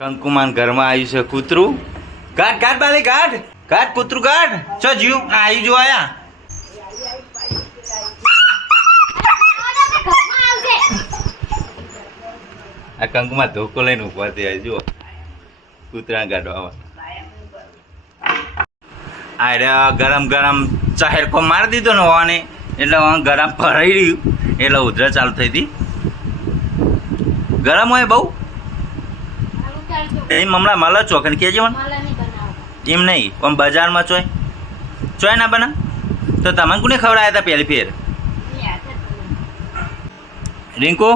કંકુમાન ઘરમાં આવ્યું છે, કૂતરું. ગાઢ ગાઢ બાલી, ગાઢ. ગાઢ, કૂતરું, ગાઢ. ચો, જીવ આવ્યું જો આયા. આ કંકુમાં ધોકો લઈને ઊભા થયા જુઓ. કૂતરા ગાઢવામાં આરે ગરમ ગરમ ચહેરકો મારી દીધો ને હોવાને. એટલે ગરમ ભરાઈ રહ્યું. એટલે ઉધરા ચાલુ થઈ હતી. ગરમ હોય બહુ. એ હમણાં મળે ચોકન કેજો મને એમ નહીં પણ બજારમાં ચોય. ચોય ના બના તો તમને કોને ખવડાવ્યા હતા પહેલી ફેર? રિંકુ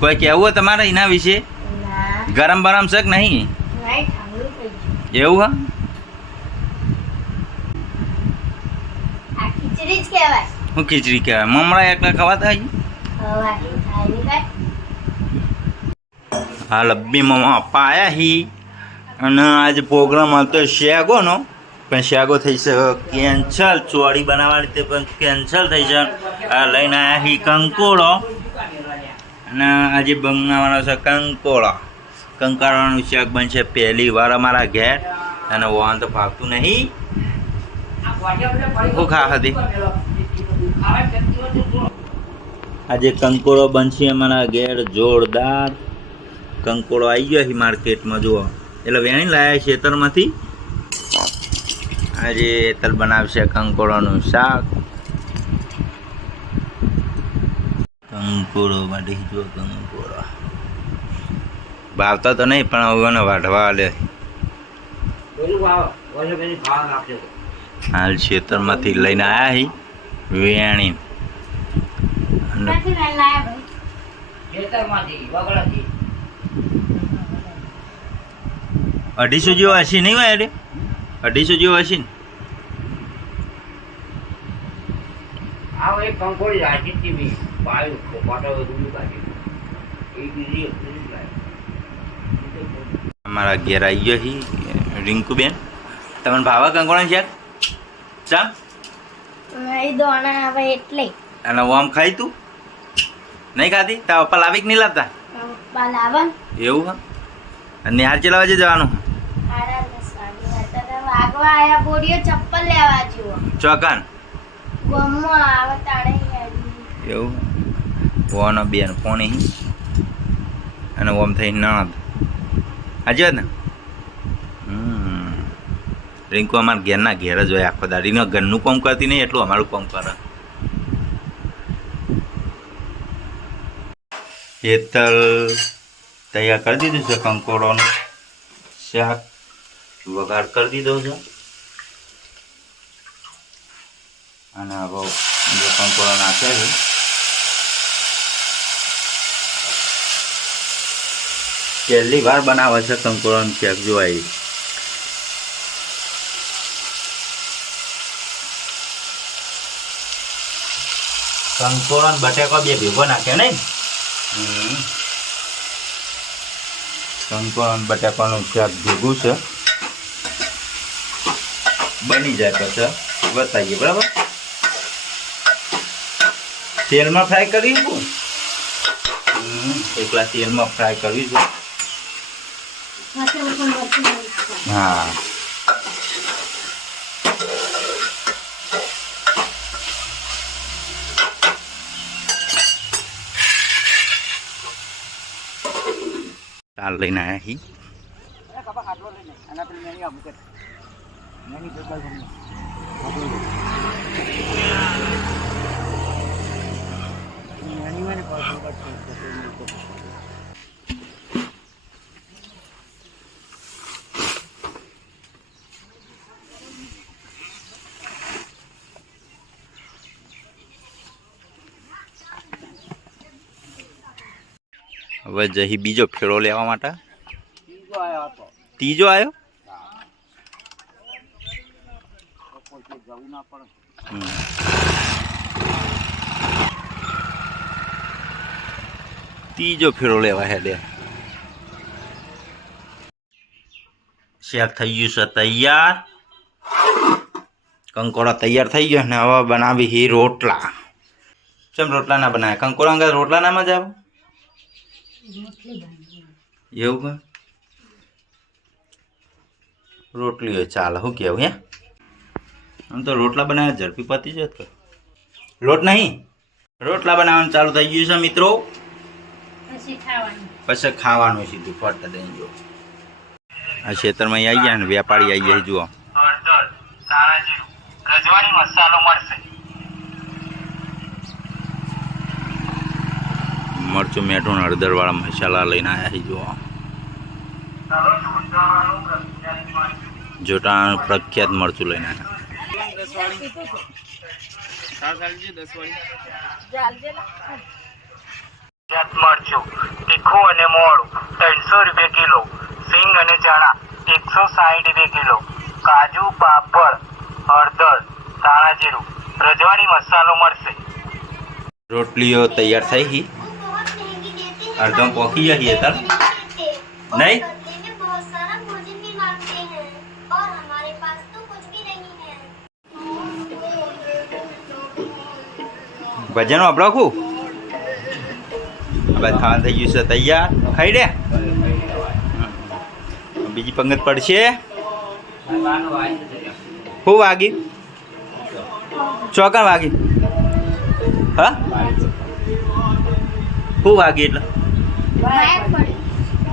કોઈ કહેવું હોય તમારે એના વિશે? ગરમ બરમ છે કે નહીં? એવું હા? હું ખીચડી કહેવાય? મમરા એકલા ખવાતા હોય હવે આટલું થાય નહીં કાંઈ. હા લબ્બી મમ્મા આવ્યા હી. અને આજે પ્રોગ્રામ હતો શેગોનો પણ શેગો થઈ છે કેન્સલ ચોળી બનાવવાની તે પણ કેન્સલ થઈ છે. આ લઈને આવ્યા હી કંકોળો. અને આજે બનાવવાનો છે કંકોળો. કંકાળાનું શાક બનશે પહેલી વાર અમારા ઘેર. અને વાહન તો ભાગતું નહીં. ખા હતી? આજે કંકોળો બનશે અમારા ઘેર જોરદાર. કંકોળો આવી ગયો છે માર્કેટમાં જુઓ. એટલે વેણી લાયા ખેતરમાંથી. આજે તલ બનાવશે કંકોળાનું શાક. કંકોળો માટે જુઓ કંકોળો ભાવતા તો નહીં પણ હવે વાઢવા લે. હાલ ખેતરમાંથી લઈને આવ્યા હી વેણી. અને ક્યાંથી લઈને લાયા ભાઈ? અઢીસો જેવો હશે નહીં હોય અરે અઢીસો જેવો હશે ને? અમારા ઘેર આવી ગયો હી રિંકુબેન. તમને ભાવા કંકોણા છે ચા? એટલે. અને ઓમ ખાઈ તું? નહીં ખાધી? તારા પપ્પા લાવી કે નહીં લાવતા? એવું હા? અને નિહાર ચલાવવા જે જવાનું તો આયા બોરીઓ ચપ્પલ લેવા જુઓ. ચોકાન. ગમમાં આવે તાણે એવું? ઓનો બેન પોણી અને ઓમ થઈ નણદ. હાજી ને? હમ. રિંકુ અમારા ઘેરના ઘેર જ હોય આખો દાડી. ઘરનું કોમ કરતી નહીં એટલું અમારું કોમ કરે. હેતલ તૈયાર કરી દીધું છે કંકોડોનું શાક. વઘાર કરી દીધો છે. અને હવે જે કંકોડો નાખે છે. પહેલી વાર બનાવે છે કંકોડોનું ચેક જોવાય કંકોડો ને બટેકો બે ભેગો નાખે નહીં? કંકોડો બટેકાનું શાક ભેગું છે. બની જાય પછી. બતાવીએ બરાબર? તેલમાં ફ્રાય કરી છું એકલા તેલમાં ફ્રાય કરવી નહીં. હા. ચાલ લઈને આવ્યા હી. હવે જહી બીજો ફેરો લેવા માટે? ત્રીજો આવ્યો હમ. ત્રીજો ફેરો લેવા હેડે. શેક થઈ ગયું છે તૈયાર. કંકોડા તૈયાર થઈ ગયો ને હવે બનાવી હી રોટલા. ચમ રોટલા ના બનાવ્યા કંકોડા અંગા રોટલા ના મજા આવે? એવું રોટલી ચાલે, શું કહેવું હે? આમ તો રોટલા બનાવ્યા ઝડપી પતી જત કે લોટ નહીં? રોટલા બનાવવાનું ચાલુ થઈ ગયું છે મિત્રો. પછી ખાવાનું. સીધું ફરતા દઈ જો આ અહીં આવી ગયા ને વેપારી આવી ગયા જુઓ. મરચું મેઠું હળદરવાળા મસાલા લઈને આવ્યા જુઓ. જોટાણ પ્રખ્યાત મરચું લઈને આવ્યા જાત મરચું તીખું અને મોળું ત્રણસો રૂપિયા કિલો સિંગ અને ચણા એકસો સાહીઠ રૂપિયા કિલો કાજુ પાપડ હળદર ધાણા જીરું રજવાડી મસાલો મળશે. રોટલીઓ તૈયાર થઈ ગઈ. અડધો પોકી જઈએ તાર. नहीं? ભજન વાપરાખું હવે ખાવાનું થઈ ગયું છે, તૈયાર. ખાઈ દે બીજી પંગત પડશે. હું વાગી? ચોકન વાગી. હા? હું વાગી એટલે?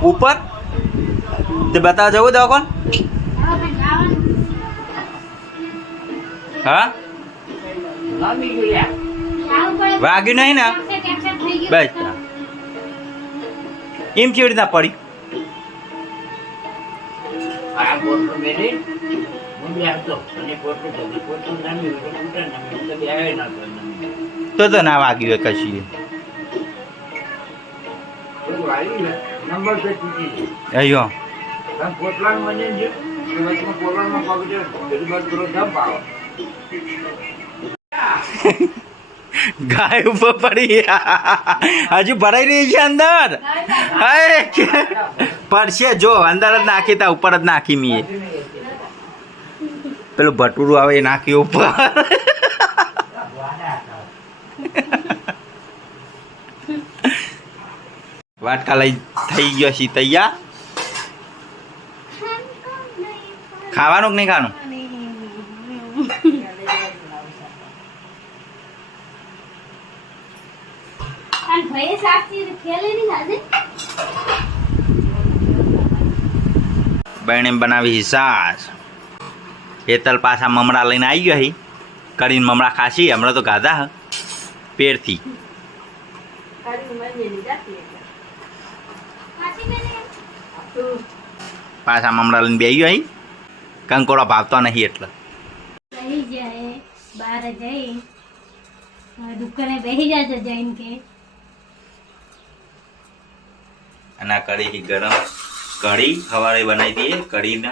ઉપર? તે બતાવ જવું દો કોણ હા? વાગ્યું નહીં ને? બસ. એમ કેવી રીતના પડી? તો તો ને વાગ્યું કશી. અયો. પોટલામાં ગાય ઉપર પડી. હજુ ભરાઈ રહી છે અંદર. પડશે, જો, અંદર જ નાખી તા, ઉપર જ નાખી મીએ. પેલું ભટુરું આવે એ નાખ્યું ઉપર. વાટકા લઈ થઈ ગયો છે, તૈયાર? ખાવાનું કે નહીં ખાવાનું? ભાઈ સાક્ષી ખેલે નહીં આજે બહેણે બનાવી છે સાસ હેતલ પાછા મમરા લઈને આવી ગયો હી કરીને મમરા ખાશી હમણાં તો ગાધા હ. પેરથી. પાછા મમરા લઈને બે ગયો હી કંકોડો ભાવતો નહીં એટલે. બહાર જઈ. દુકાને બેસી જાય જઈને કે અને આ કઢી હી ગરમ કઢી સવારે બનાવી દઈએ. કઢીને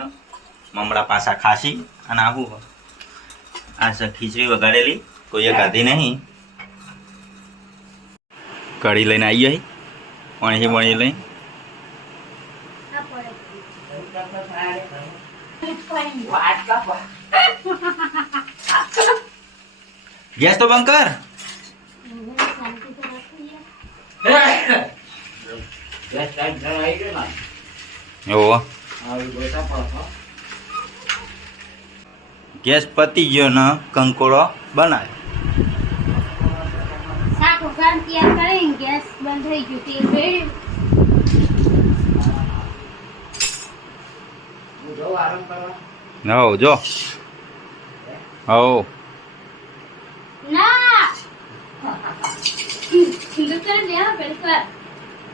મમરા પાસા ખાસી અને આવું આ છે ખીચડી વગાડેલી કોઈએ ખાધી નહીં. કઢી લઈને આવી ગઈ વણી વણી લઈ ગેસ તો બંધ કર. એવો. ગેસ પતી ગયો ને કંકોડો બનાવ્યો. શાક વઘાર તૈયાર કરીને ગેસ બંધ થઈ ગયું તેલ રેડ્યું હું જાઉં આરામ કરવા. હવ જો. હવ. ના!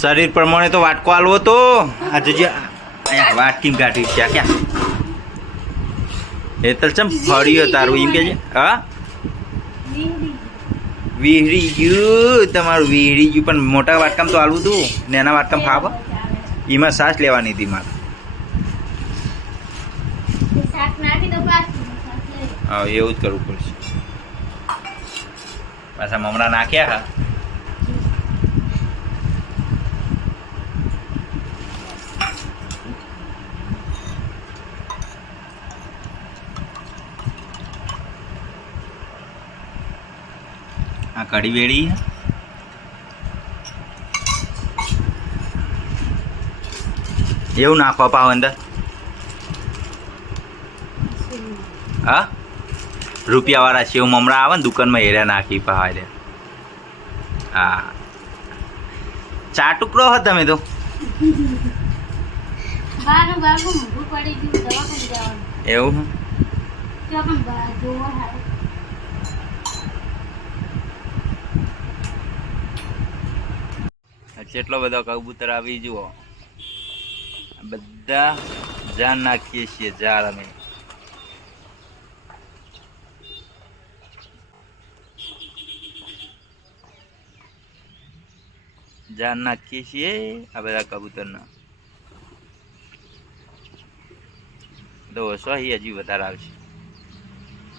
શરીર પ્રમાણે તો વાટકો આલવો તો આ જોજે અહીંયા વાટકી કાઢી છે. ક્યાં? એ તો ચમ ફળ્યો તારું, એમ કે હા? વીહરી ગયું તમારું વીહરી ગયું પણ મોટા વાટકામ તો આલવું તું, નાના વાટકામ ફાવ એમાં સાસ લેવાની હતી મારે. હા, એવું જ કરવું પડશે. પાછા મમરા નાખ્યા હા. આ કઢી વેડી એવું નાખવા પાવ અંદર. હા? રૂપિયા વાળા સેવ મમરા આવે ને દુકાનમાં હેરા નાખી પહાડે હા. ચા ટુકડો હો તમે તો. એવું કેટલો બધો કબૂતર આવી જુઓ. બધા જાન નાખીએ છીએ, જાળ અમે. જાન નાખીએ છીએ આ બધા કબૂતરના. ઓછો હજી વધારે આવશે.